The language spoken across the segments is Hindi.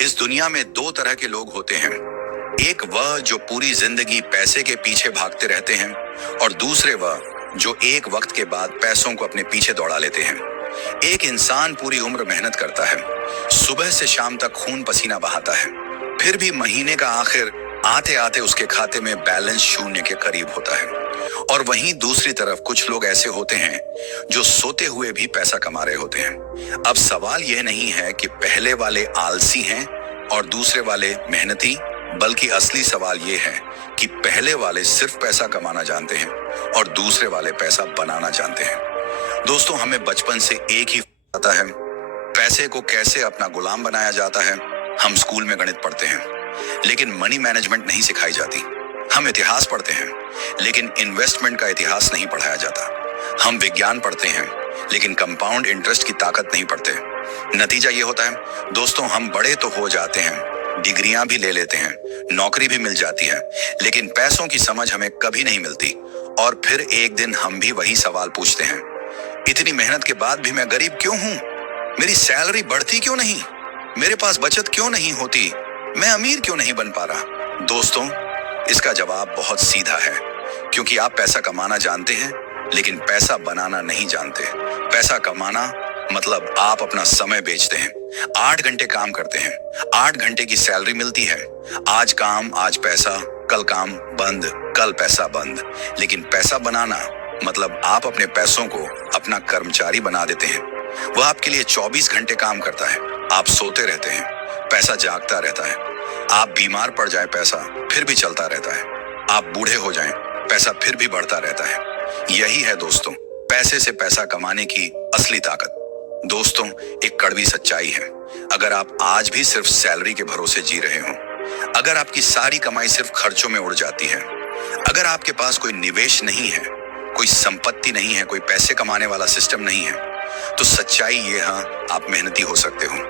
इस दुनिया में दो तरह के लोग होते हैं। एक वह जो पूरी जिंदगी पैसे के पीछे भागते रहते हैं और दूसरे वह जो एक वक्त के बाद पैसों को अपने पीछे दौड़ा लेते हैं। एक इंसान पूरी उम्र मेहनत करता है, सुबह से शाम तक खून पसीना बहाता है, फिर भी महीने का आखिर आते आते उसके खाते में बैलेंस शून्य के करीब होता है। और वहीं दूसरी तरफ कुछ लोग ऐसे होते हैं जो सोते हुए भी पैसा कमा रहे होते हैं। अब सवाल यह नहीं है कि पहले वाले आलसी हैं और दूसरे वाले मेहनती, बल्कि असली सवाल यह है कि पहले वाले सिर्फ पैसा कमाना जानते हैं और दूसरे वाले पैसा बनाना जानते हैं। दोस्तों, हमें बचपन से एक ही आता है, पैसे को कैसे अपना गुलाम बनाया जाता है। हम स्कूल में गणित पढ़ते हैं लेकिन मनी मैनेजमेंट नहीं सिखाई जाती। हम इतिहास पढ़ते हैं लेकिन इन्वेस्टमेंट का इतिहास नहीं पढ़ाया जाता। हम विज्ञान पढ़ते हैं लेकिन कंपाउंड इंटरेस्ट की ताकत नहीं पढ़ते। नतीजा ये होता है दोस्तों, हम बड़े तो हो जाते हैं, डिग्रियां भी ले लेते हैं, नौकरी भी मिल जाती है, लेकिन पैसों की समझ हमें कभी नहीं मिलती। और फिर एक दिन हम भी वही सवाल पूछते हैं, इतनी मेहनत के बाद भी मैं गरीब क्यों हूं? मेरी सैलरी बढ़ती क्यों नहीं? मेरे पास बचत क्यों नहीं होती? मैं अमीर क्यों नहीं बन पा रहा? दोस्तों, इसका जवाब बहुत सीधा है, क्योंकि आप पैसा कमाना जानते हैं लेकिन पैसा बनाना नहीं जानते। पैसा कमाना मतलब आप अपना समय बेचते हैं। 8 घंटे काम करते हैं, 8 घंटे की सैलरी मिलती है। आज काम आज पैसा, कल काम बंद, कल पैसा बंद। लेकिन पैसा बनाना मतलब आप अपने पैसों को अपना कर्मचारी बना देते हैं। वह आपके लिए 24 घंटे काम करता है, आप सोते रहते हैं, पैसा जागता रहता है। आप बीमार पड़ जाए, पैसा फिर भी चलता रहता है। आप बूढ़े हो जाएं, पैसा फिर भी बढ़ता रहता है। यही है दोस्तों, पैसे से पैसा कमाने की असली ताकत। दोस्तों, एक कड़वी सच्चाई है, अगर आप आज भी सिर्फ सैलरी के भरोसे जी रहे हो, अगर आपकी सारी कमाई सिर्फ खर्चों में उड़ जाती है, अगर आपके पास कोई निवेश नहीं है, कोई संपत्ति नहीं है, कोई पैसे कमाने वाला सिस्टम नहीं है, तो सच्चाई ये है, आप मेहनती हो सकते हो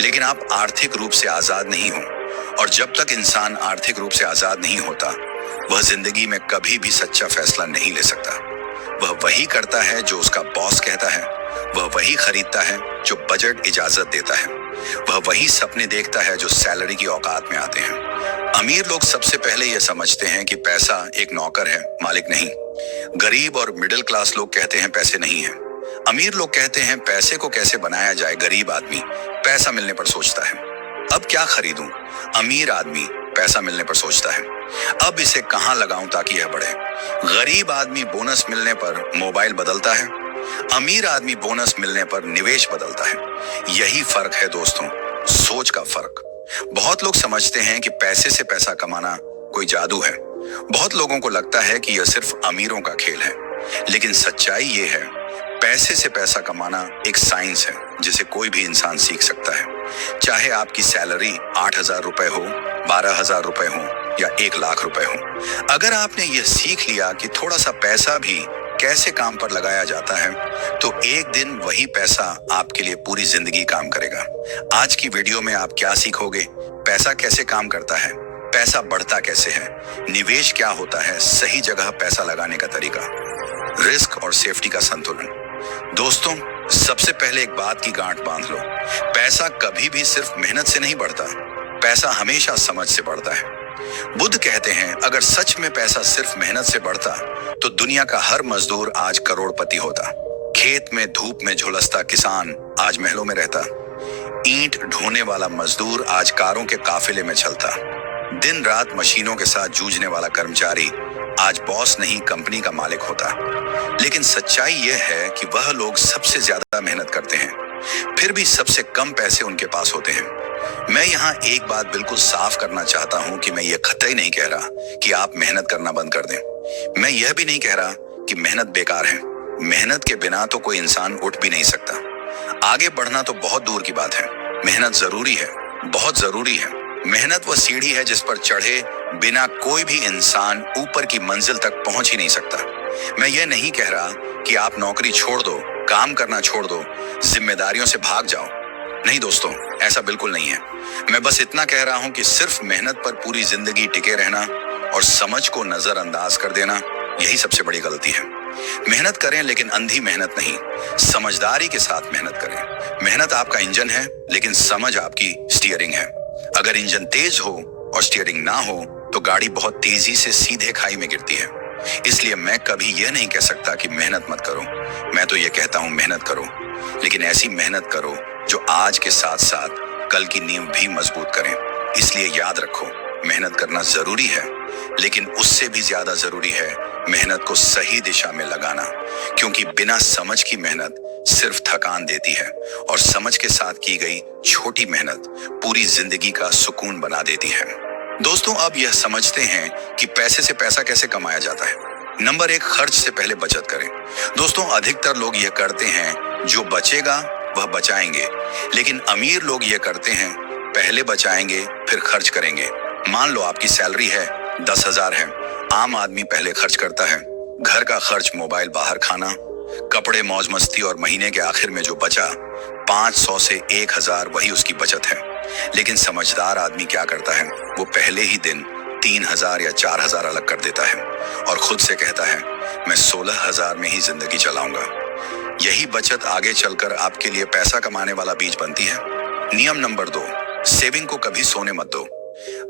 लेकिन आप आर्थिक रूप से आजाद नहीं हो। और जब तक इंसान आर्थिक रूप से आजाद नहीं होता, वह जिंदगी में कभी भी सच्चा फैसला नहीं ले सकता। वह वही करता है जो उसका बॉस कहता है, वह वही खरीदता है जो बजट इजाजत देता है, वह वही सपने देखता है जो सैलरी की औकात में आते हैं। अमीर लोग सबसे पहले यह समझते हैं कि पैसा एक नौकर है, मालिक नहीं। गरीब और मिडिल क्लास लोग कहते हैं पैसे नहीं है। अमीर लोग कहते हैं पैसे को कैसे बनाया जाए। गरीब आदमी पैसा मिलने पर सोचता है, अब क्या खरीदूं? अमीर आदमी पैसा मिलने पर सोचता है, अब इसे कहां लगाऊं ताकि यह बढ़े? गरीब आदमी बोनस मिलने पर मोबाइल बदलता है, अमीर आदमी बोनस मिलने पर निवेश बदलता है। यही फर्क है दोस्तों, सोच का फर्क। बहुत लोग समझते हैं कि पैसे से पैसा कमाना कोई जादू है। बहुत लोगों को लगता है कि यह सिर्फ अमीरों का खेल है, लेकिन सच्चाई ये है, पैसे से पैसा कमाना एक साइंस है जिसे कोई भी इंसान सीख सकता है। चाहे आपकी सैलरी 8,000 रुपए हो, 12,000 रुपए हो या 1,00,000 रुपए हो, अगर आपने यह सीख लिया कि थोड़ा सा पैसा भी कैसे काम पर लगाया जाता है, तो एक दिन वही पैसा आपके लिए पूरी जिंदगी काम करेगा। आज की वीडियो में आप क्या सीखोगे? पैसा कैसे काम करता है, पैसा बढ़ता कैसे है, निवेश क्या होता है, सही जगह पैसा लगाने का तरीका, रिस्क और सेफ्टी का संतुलन। दोस्तों, सबसे पहले एक बात की गांठ बांध लो, पैसा कभी भी सिर्फ मेहनत से नहीं बढ़ता, पैसा हमेशा समझ से बढ़ता है। बुद्ध कहते हैं, अगर सच में पैसा सिर्फ मेहनत से बढ़ता तो दुनिया का हर मजदूर आज करोड़पति होता। खेत में धूप में झुलसता किसान आज महलों में रहता, ईंट ढोने वाला मजदूर आज कारों के काफिले में चलता, दिन रात मशीनों के साथ जूझने वाला कर्मचारी आज बॉस नहीं कंपनी का मालिक होता। लेकिन सच्चाई यह है कि वह लोग सबसे ज्यादा मेहनत करते हैं, फिर भी सबसे कम पैसे उनके पास होते हैं। मैं यहाँ एक बात बिल्कुल साफ करना चाहता हूँ कि मैं ये कतई नहीं कह रहा कि आप मेहनत करना बंद कर दें। मैं यह भी नहीं कह रहा कि मेहनत बेकार है। मेहनत के बिना तो कोई इंसान उठ भी नहीं सकता। आगे बढ़ना तो बहुत दूर की बात है। मेहनत जरूरी है, बहुत जरूरी है। मेहनत वह सीढ़ी है जिस पर चढ़े बिना कोई भी इंसान ऊपर की मंजिल तक पहुंच ही नहीं सकता। मैं ये नहीं कह रहा कि आप नौकरी छोड़ दो, काम करना छोड़ दो, जिम्मेदारियों से भाग जाओ। नहीं दोस्तों, ऐसा बिल्कुल नहीं है। मैं बस इतना कह रहा हूं कि सिर्फ मेहनत पर पूरी जिंदगी टिके रहना और समझ को नजरअंदाज कर देना, यही सबसे बड़ी गलती है। मेहनत करें लेकिन अंधी मेहनत नहीं, समझदारी के साथ मेहनत करें। मेहनत आपका इंजन है लेकिन समझ आपकी स्टीयरिंग है। अगर इंजन तेज हो और स्टीयरिंग ना हो तो गाड़ी बहुत तेजी से सीधे खाई में गिरती है। इसलिए मैं कभी यह नहीं कह सकता कि मेहनत मत करो। मैं तो यह कहता हूं मेहनत करो, लेकिन ऐसी मेहनत करो जो आज के साथ साथ कल की नींव भी मजबूत करें। इसलिए याद रखो, मेहनत करना जरूरी है, लेकिन उससे भी ज्यादा जरूरी है मेहनत को सही दिशा में लगाना, क्योंकि बिना समझ की मेहनत सिर्फ थकान देती है और समझ के साथ की गई छोटी मेहनत पूरी जिंदगी का सुकून बना देती है। दोस्तों, अब यह समझते हैं कि पैसे से पैसा कैसे कमाया जाता है। नंबर 1, खर्च से पहले बचत करें। दोस्तों, अधिकतर लोग यह करते हैं जो बचेगा वह बचाएंगे, लेकिन अमीर लोग यह करते हैं पहले बचाएंगे फिर खर्च करेंगे। मान लो आपकी सैलरी है 10,000 है। आम आदमी पहले खर्च करता है, घर का खर्च, मोबाइल, बाहर खाना, कपड़े, मौज मस्ती, और महीने के आखिर में जो बचा 500 से 1,000 वही उसकी बचत है। लेकिन समझदार आदमी क्या करता है, वो पहले ही दिन 3,000 या 4,000 अलग कर देता है और खुद से कहता है मैं 16,000 में ही जिंदगी चलाऊंगा। यही बचत आगे चलकर आपके लिए पैसा कमाने वाला बीज बनती है। नियम नंबर 2, सेविंग को कभी सोने मत दो।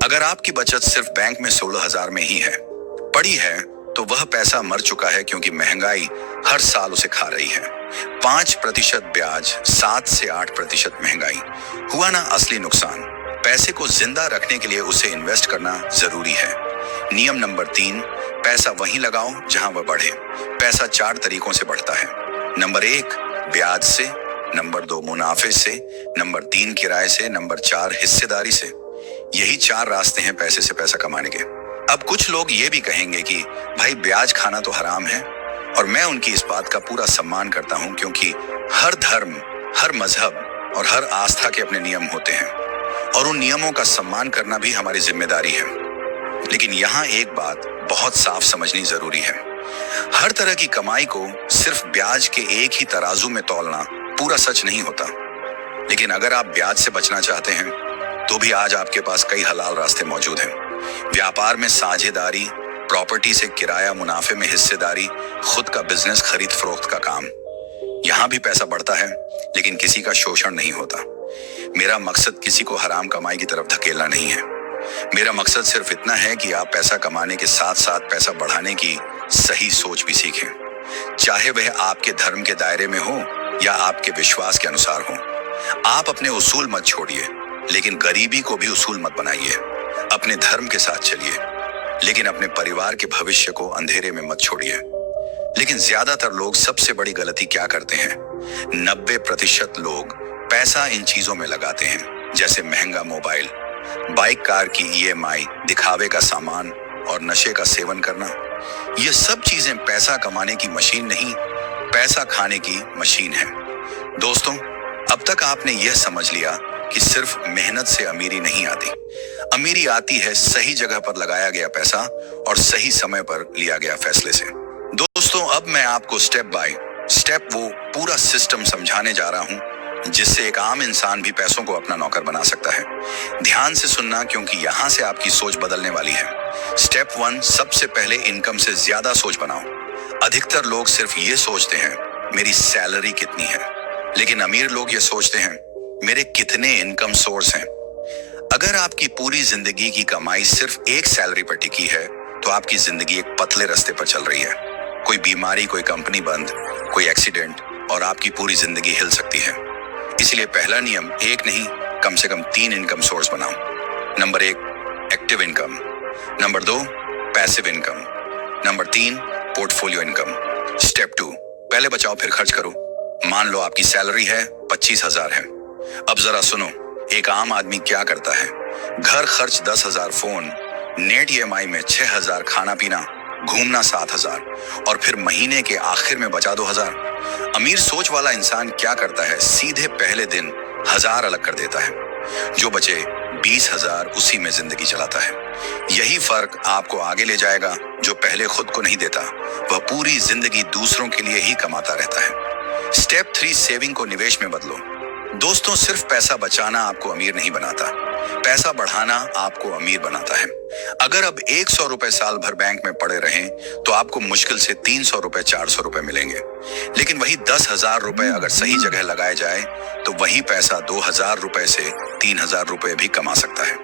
अगर आपकी बचत सिर्फ बैंक में 16,000 में ही है पड़ी है तो वह पैसा मर चुका है, क्योंकि महंगाई हर साल उसे खा रही है। 5% ब्याज, 7 से 8% महंगाई, हुआ ना असली नुकसान। पैसे को जिंदा रखने के लिए उसे इन्वेस्ट करना जरूरी है। नियम नंबर 3, पैसा वहीं लगाओ जहां वह बढ़े। पैसा 4 तरीकों से बढ़ता है। नंबर 1, ब्याज से। नंबर 2, मुनाफे से। नंबर 3, किराए से। नंबर 4, हिस्सेदारी से। यही 4 रास्ते हैं पैसे से पैसा कमाने के। अब कुछ लोग ये भी कहेंगे कि भाई ब्याज खाना तो हराम है, और मैं उनकी इस बात का पूरा सम्मान करता हूं, क्योंकि हर धर्म, हर मजहब और हर आस्था के अपने नियम होते हैं और उन नियमों का सम्मान करना भी हमारी जिम्मेदारी है। लेकिन यहाँ एक बात बहुत साफ समझनी जरूरी है, हर तरह की कमाई को सिर्फ ब्याज के एक ही तराजू में तौलना पूरा सच नहीं होता। लेकिन अगर आप ब्याज से बचना चाहते हैं तो भी आज आपके पास कई हलाल रास्ते मौजूद हैं। व्यापार में साझेदारी, प्रॉपर्टी से किराया, मुनाफे में हिस्सेदारी, खुद का बिजनेस, खरीद फरोख्त का काम, यहाँ भी पैसा बढ़ता है, लेकिन किसी का शोषण नहीं होता। मेरा मकसद किसी को हराम कमाई की तरफ धकेलना नहीं है। मेरा मकसद सिर्फ इतना है कि आप पैसा कमाने के साथ साथ पैसा बढ़ाने की सही सोच भी सीखें, चाहे वह आपके धर्म के दायरे में हो या आपके विश्वास के अनुसार हो। आप अपने उसूल मत छोड़िए, लेकिन गरीबी को भी उसूल मत बनाइए। अपने धर्म के साथ चलिए, लेकिन अपने परिवार के भविष्य को अंधेरे में मत छोड़िए। लेकिन ज्यादातर लोग सबसे बड़ी गलती क्या करते हैं, 90% लोग पैसा इन चीजों में लगाते हैं, जैसे महंगा मोबाइल, बाइक, कार की EMI, दिखावे का सामान और नशे का सेवन करना। ये सब चीजें पैसा कमाने की मशीन नहीं, पैसा खाने की मशीन है। दोस्तों, अब तक आपने यह समझ लिया कि सिर्फ मेहनत से अमीरी नहीं आती। अमीरी आती है सही जगह पर लगाया गया पैसा और सही समय पर लिया गया फैसले से। दोस्तों, अब मैं आपको स्टेप बाय स्टेप वो पूरा सिस्टम समझाने जा रहा हूं जिससे एक आम इंसान भी पैसों को अपना नौकर बना सकता है। ध्यान से सुनना, क्योंकि यहां से आपकी सोच बदलने वाली है। स्टेप 1, सबसे पहले इनकम से ज्यादा सोच बनाओ। अधिकतर लोग सिर्फ ये सोचते हैं मेरी सैलरी कितनी है, लेकिन अमीर लोग ये सोचते हैं मेरे कितने इनकम सोर्स हैं। अगर आपकी पूरी जिंदगी की कमाई सिर्फ एक सैलरी पर टिकी है तो आपकी जिंदगी एक पतले रास्ते पर चल रही है। कोई बीमारी, कोई कंपनी बंद, कोई एक्सीडेंट और आपकी पूरी जिंदगी हिल सकती है। इसलिए पहला नियम एक नहीं, कम से कम 3 इनकम सोर्स बनाओ। Number 1, active income. Number 2, passive income. Number 3, portfolio income. Step 2, पहले बचाओ फिर खर्च करो। मान लो आपकी सैलरी है 25,000 है। अब जरा सुनो, एक आम आदमी क्या करता है, घर खर्च 10,000, फोन, नेट EMI में 6,000, खाना पीना, घूमना 7,000 और फिर महीने के आखिर में बचा 2,000। अमीर सोच वाला इंसान क्या करता है, सीधे पहले दिन 1,000 अलग कर देता है, जो बचे 20,000 उसी में जिंदगी चलाता है। यही फर्क आपको आगे ले जाएगा। जो पहले खुद को नहीं देता वह पूरी जिंदगी दूसरों के लिए ही कमाता रहता है। स्टेप 3, सेविंग को निवेश में बदलो। दोस्तों, सिर्फ पैसा बचाना आपको अमीर नहीं बनाता, पैसा बढ़ाना आपको अमीर बनाता है। अगर अब 100 रुपए साल भर बैंक में पड़े रहें तो आपको मुश्किल से 300 रुपए 400 रुपए मिलेंगे। लेकिन वही 10,000 रुपए अगर सही जगह लगाए जाए तो वही पैसा 2,000 रुपए से 3,000 रुपए भी कमा सकता है।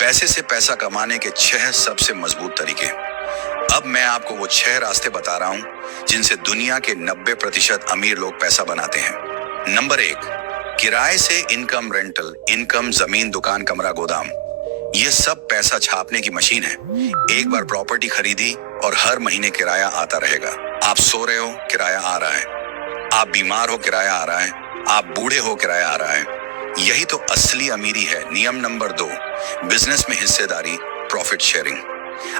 पैसे से पैसा कमाने के 6 सबसे मजबूत तरीके। अब मैं आपको वो 6 रास्ते बता रहा हूं जिनसे दुनिया के 90% अमीर लोग पैसा बनाते हैं। नंबर 1, किराए से इनकम। रेंटल इनकम, जमीन, दुकान, कमरा, गोदाम, ये सब पैसा छापने की मशीन है। एक बार प्रॉपर्टी खरीदी और हर महीने किराया आता रहेगा। आप सो रहे हो, किराया आ रहा है। आप बीमार हो, किराया आ रहा है। आप बूढ़े हो, किराया आ रहा है। यही तो असली अमीरी है। नियम नंबर 2, बिजनेस में हिस्सेदारी, प्रॉफिट शेयरिंग।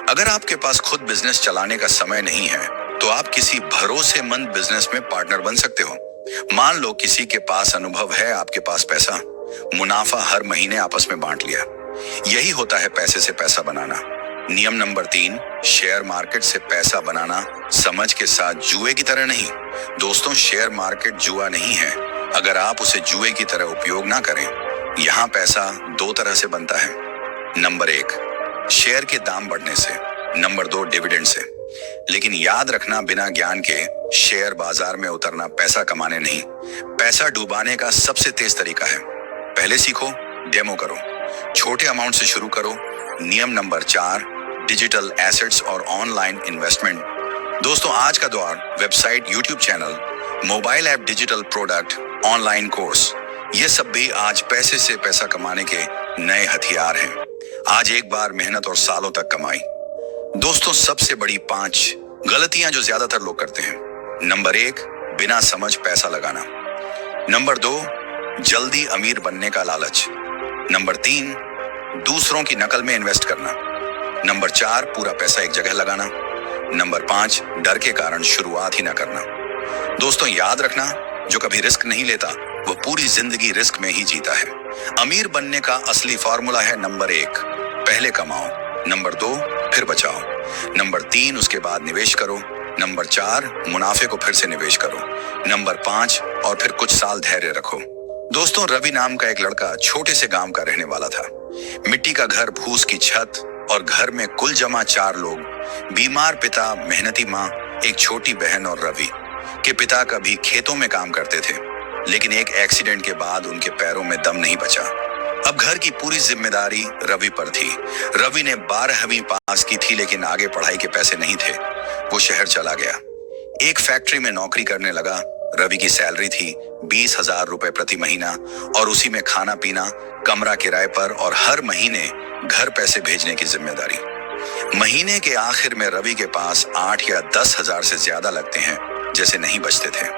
अगर आपके पास खुद बिजनेस चलाने का समय नहीं है तो आप किसी भरोसेमंद बिजनेस में पार्टनर बन सकते हो। मान लो किसी के पास अनुभव है, आपके पास पैसा, मुनाफा हर महीने आपस में बांट लिया। यही होता है पैसे से पैसा बनाना। नियम नंबर 3, शेयर मार्केट से पैसा बनाना समझ के साथ, जुए की तरह नहीं। दोस्तों, शेयर मार्केट जुआ नहीं है अगर आप उसे जुए की तरह उपयोग ना करें। यहाँ पैसा 2 तरह से बनता है। नंबर 1, शेयर के दाम बढ़ने से। नंबर 2, डिविडेंड से। लेकिन याद रखना, बिना ज्ञान के शेयर बाजार में उतरना पैसा कमाने नहीं, पैसा डुबाने का सबसे तेज तरीका है। पहले सीखो, डेमो करो, छोटे अमाउंट से शुरू करो। नियम नंबर 4, डिजिटल एसेट्स और ऑनलाइन इन्वेस्टमेंट। दोस्तों, आज का दौर website, YouTube channel, mobile app, digital product, online course, ये सब भी आज पैसे से पैसा कमाने के नए हथियार हैं। आज एक बार मेहनत और सालों तक कमाई। दोस्तों, सबसे बड़ी 5 गलतियां जो ज्यादातर लोग करते हैं। नंबर 1, बिना समझ पैसा लगाना। नंबर 2, जल्दी अमीर बनने का लालच। नंबर 3, दूसरों की नकल में इन्वेस्ट करना। नंबर 4, पूरा पैसा एक जगह लगाना। नंबर 5, डर के कारण शुरुआत ही ना करना। दोस्तों, याद रखना, जो कभी रिस्क नहीं लेता वो पूरी जिंदगी रिस्क में ही जीता है। अमीर बनने का असली फॉर्मूला है। नंबर 1, पहले कमाओ। नंबर 2, फिर बचाओ। नंबर 3, उसके बाद निवेश करो। नंबर 4, मुनाफे को फिर से निवेश करो। नंबर 5, और फिर कुछ साल धैर्य रखो। दोस्तों, रवि नाम का एक लड़का छोटे से गांव का रहने वाला था। मिट्टी का घर, फूस की छत और घर में कुल जमा 4 लोग। बीमार पिता, मेहनती माँ, एक छोटी बहन और रवि के पिता कभी खेतों में काम करते थे, लेकिन एक एक्सीडेंट के बाद उनके पैरों में दम नहीं बचा। अब घर की पूरी जिम्मेदारी रवि पर थी। रवि ने 12वीं पास की थी, लेकिन आगे पढ़ाई के पैसे नहीं थे। वो शहर चला गया, एक फैक्ट्री में नौकरी करने लगा। रवि की सैलरी थी 20,000 रुपए प्रति महीना, और उसी में खाना पीना, कमरा किराए पर और हर महीने घर पैसे भेजने की जिम्मेदारी। महीने के आखिर में रवि के पास 8 या 10,000 से ज्यादा लगते हैं जैसे नहीं बचते थे।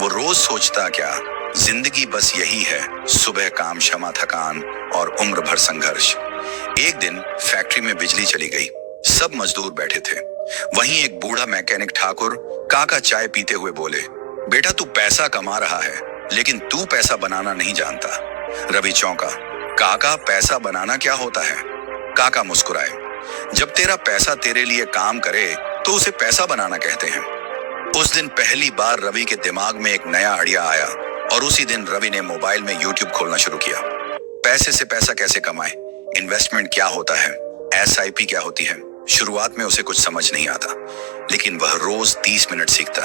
वो रोज सोचता, क्या जिंदगी बस यही है, सुबह काम, क्षमा, थकान और उम्र भर संघर्ष। एक दिन फैक्ट्री में बिजली चली गई, सब मजदूर बैठे थे। वहीं एक बूढ़ा मैकेनिक ठाकुर काका चाय पीते हुए बोले, बेटा तू पैसा कमा रहा है, लेकिन तू पैसा बनाना नहीं जानता। रवि चौंका, काका पैसा बनाना क्या होता है? काका मुस्कुराए, जब तेरा पैसा तेरे लिए काम करे तो उसे पैसा बनाना कहते हैं। उस दिन पहली बार रवि के दिमाग में एक नया आइडिया आया, और उसी दिन रवि ने मोबाइल में यूट्यूब खोलना शुरू किया। पैसे से पैसा कैसे कमाएं, इन्वेस्टमेंट क्या होता है, SIP क्या होती है। शुरुआत में उसे कुछ समझ नहीं आता, लेकिन वह रोज 30 मिनट सीखता।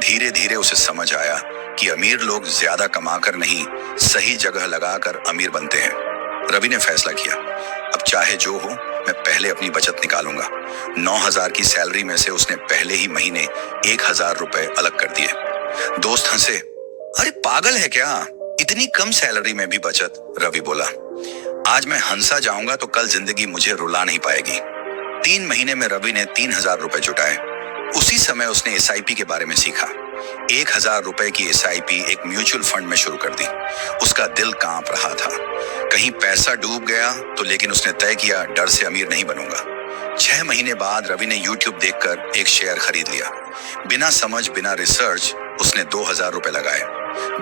धीरे धीरे उसे समझ आया कि अमीर लोग ज्यादा कमाकर नहीं, सही जगह लगाकर अमीर बनते हैं। रवि ने फैसला किया, अब चाहे जो हो, मैं पहले अपनी बचत निकालूंगा। 9,000 की सैलरी में से उसने पहले ही महीने 1,000 रुपए अलग कर दिए। दोस्त हंसे, अरे पागल है क्या, इतनी कम सैलरी में भी बचत? रवि बोला, आज मैं हंसा जाऊंगा तो कल जिंदगी मुझे रुला नहीं पाएगी। 3 महीने में रवि ने 3,000 रुपए जुटाए। उसी समय उसने SIP के बारे में सीखा। 1,000 रुपए की SIP एक म्यूचुअल फंड में शुरू कर दी। उसका दिल कांप रहा था, कहीं पैसा डूब गया तो, लेकिन उसने तय किया, डर से अमीर नहीं बनूंगा। 6 महीने बाद रवि ने YouTube देखकर एक शेयर खरीद लिया। बिना समझ, बिना रिसर्च उसने 2,000 रुपए लगाए।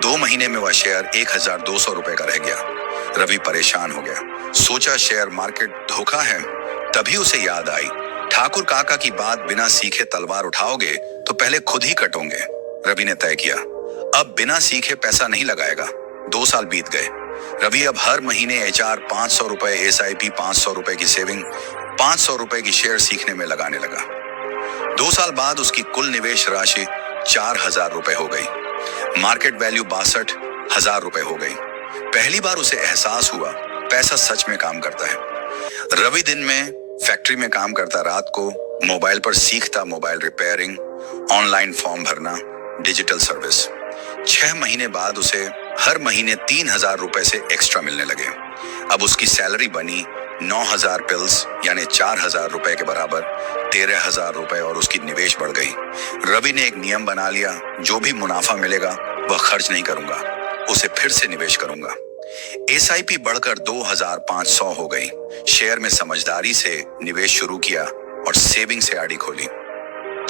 2 महीने में वह शेयर 1,200 रुपए का रह गया। रवि परेशान हो गया, सोचा शेयर मार्केट धोखा है। तभी उसे याद आई, ठाकुर काका की बात, बिना सीखे तलवार उठाओगे तो पहले खुद ही कटोगे। रवि ने तय किया, अब बिना सीखे पैसा नहीं लगाएगा, 2 साल बीत गए। रवि अब हर महीने HR 500 रुपए, SIP 500 रुपए की सेविंग, 500 रुपए की शेयर सीखने में लगाने लगा। 2 साल बाद उसकी कुल निवेश राशि 4000 रुपए हो गई। मार्केट वैल्यू 62,000 रुपए हो गई। पहली बार उसे एहसास हुआ पैसा सच में काम करता है। रवि दिन में फैक्ट्री में काम करता, रात को मोबाइल पर सीखता मोबाइल रिपेयरिंग, ऑनलाइन फॉर्म भरना, डिजिटल सर्विस। 6 महीने बाद उसे हर महीने 3000 रुपए से एक्स्ट्रा मिलने लगे। अब उसकी सैलरी बनी 9000 पिल्स यानी 4000 रुपए के बराबर, 13000 रुपए, और उसकी निवेश बढ़ गई। रवि ने एक नियम बना लिया, जो भी मुनाफा मिलेगा वह खर्च नहीं करूंगा, उसे फिर से निवेश करूंगा। SIP बढ़कर 2500 हो गई। शेयर में समझदारी से निवेश शुरू किया और सेविंग से आड़ी खोली।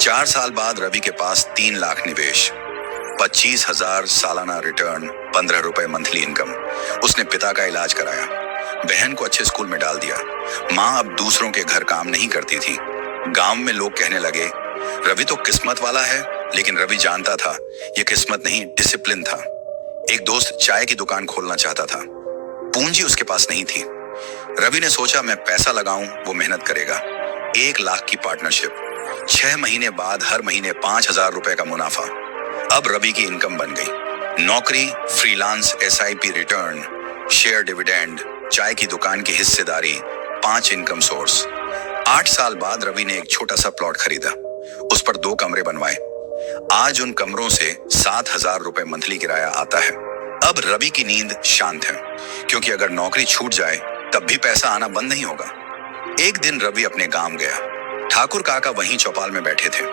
4 साल बाद रवि के पास 3 लाख निवेश, 25,000 सालाना रिटर्न, 15 रुपए मंथली इनकम। उसने पिता का इलाज कराया, बहन को अच्छे स्कूल में डाल दिया। माँ अब दूसरों के घर काम नहीं करती थी। गांव में लोग कहने लगे, रवि तो किस्मत वाला है, लेकिन रवि जानता था यह किस्मत नहीं, डिसिप्लिन था। एक दोस्त चाय की दुकान खोलना चाहता था, पूंजी उसके पास नहीं थी। रवि ने सोचा मैं पैसा लगाऊं, वो मेहनत करेगा। 1 लाख की पार्टनरशिप, 6 महीने बाद हर महीने 5000 रुपए का मुनाफा। अब रवि की इनकम बन गई। नौकरी, freelance, SIP return, share dividend, चाय की दुकान की हिस्सेदारी, 5 इनकम सोर्स। 8 साल बाद रवि ने एक छोटा सा प्लॉट खरीदा, उस पर 2 कमरे बनवाए। आज उन कमरों से 7000 रुपए मंथली किराया आता है। अब रवि की नींद शांत है, क्योंकि अगर नौकरी छूट जाए तब भी पैसा आना बंद नहीं होगा। एक दिन रवि अपने गांव गया। ठाकुर काका वहीं चौपाल में बैठे थे।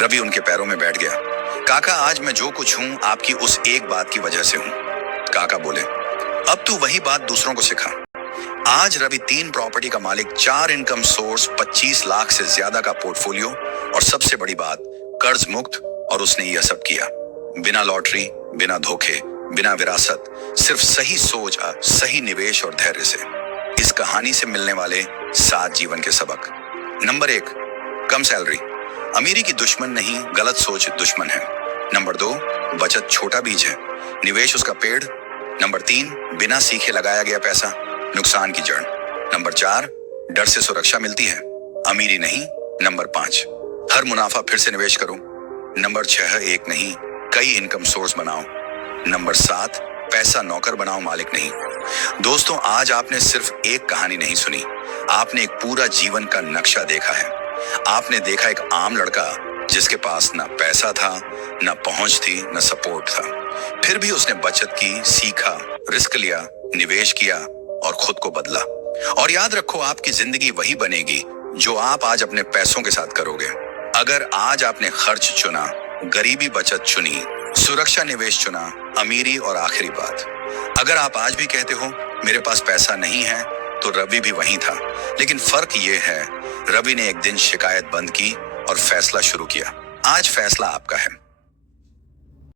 रवि उनके पैरों में बैठ गया। काका, आज मैं जो कुछ हूं आपकी उस एक बात की वजह से हूं। काका बोले, अब तू वही बात दूसरों को सिखा। आज रवि 3 प्रॉपर्टी का मालिक, 4 इनकम सोर्स, 25 लाख से ज्यादा का पोर्टफोलियो, और सबसे बड़ी बात, कर्ज मुक्त। और उसने यह सब किया बिना लॉटरी, बिना धोखे, बिना विरासत, सिर्फ सही सोच, सही निवेश और धैर्य से। इस कहानी से मिलने वाले 7 जीवन के सबक। नंबर 1, कम सैलरी अमीरी की दुश्मन नहीं, गलत सोच दुश्मन है। नंबर 2, बचत छोटा बीज है, निवेश उसका पेड़। नंबर 3, बिना सीखे लगाया गया पैसा नुकसान की जड़। नंबर 4, डर से सुरक्षा मिलती है, अमीरी नहीं। नंबर 5, हर मुनाफा फिर से निवेश करो। नंबर 6, एक नहीं कई इनकम सोर्स बनाओ। नंबर 7, पैसा नौकर बनाओ, मालिक नहीं। दोस्तों, आज आपने सिर्फ एक कहानी नहीं सुनी, आपने एक पूरा जीवन का नक्शा देखा है। आपने देखा एक आम लड़का जिसके पास ना पैसा था, ना पहुंच थी, ना सपोर्ट था, फिर भी उसने बचत की, सीखा, रिस्क लिया, निवेश किया और खुद को बदला। और याद रखो, आपकी जिंदगी वही बनेगी जो आप आज अपने पैसों के साथ करोगे। अगर आज आपने खर्च चुना, गरीबी बचत चुनी, सुरक्षा निवेश चुना, अमीरी और आखिरी बात, अगर आप आज भी कहते हो मेरे पास पैसा नहीं है, तो रवि भी वहीं था। लेकिन फर्क ये है, रवि ने एक दिन शिकायत बंद की और फैसला शुरू किया। आज फैसला आपका है।